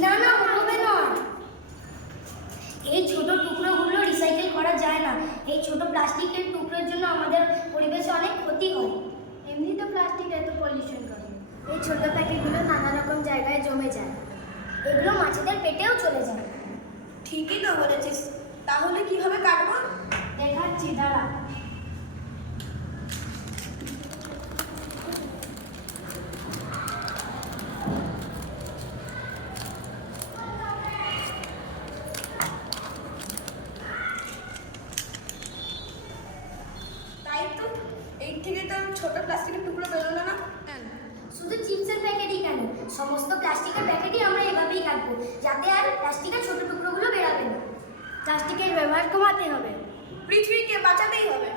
না না, ওভাবে নয়। এই ছোট টুকরোগুলো রিসাইকেল করা যায় না। এই ছোট প্লাস্টিকের টুকরোর জন্য আমাদের পরিবেশে অনেক ক্ষতি হয়। এমনি তো প্লাস্টিক এত পলিউশন করে। এই ছোট প্যাকেটগুলো নানা রকম জায়গায় জমে যায়। এগুলো মাছেদের পেটেও চলে যায়। ঠিকই তো বলেছিস। তাহলে কিভাবে কাটবো? দেখাচ্ছি, দাঁড়া। তাই তো, এই থেকে তো ছোট প্লাস্টিকের টুকরো বেরোলো না। শুধু চিপসের প্যাকেটই কেন, সমস্ত প্লাস্টিকের প্যাকেটই আমরা এভাবেই কাটবো, যাতে আর প্লাস্টিকের ছোট টুকরোগুলো বেরাবে না। প্লাস্টিকের ব্যবহার কমাতে হবে। পৃথিবীকে বাঁচাতেই হবে।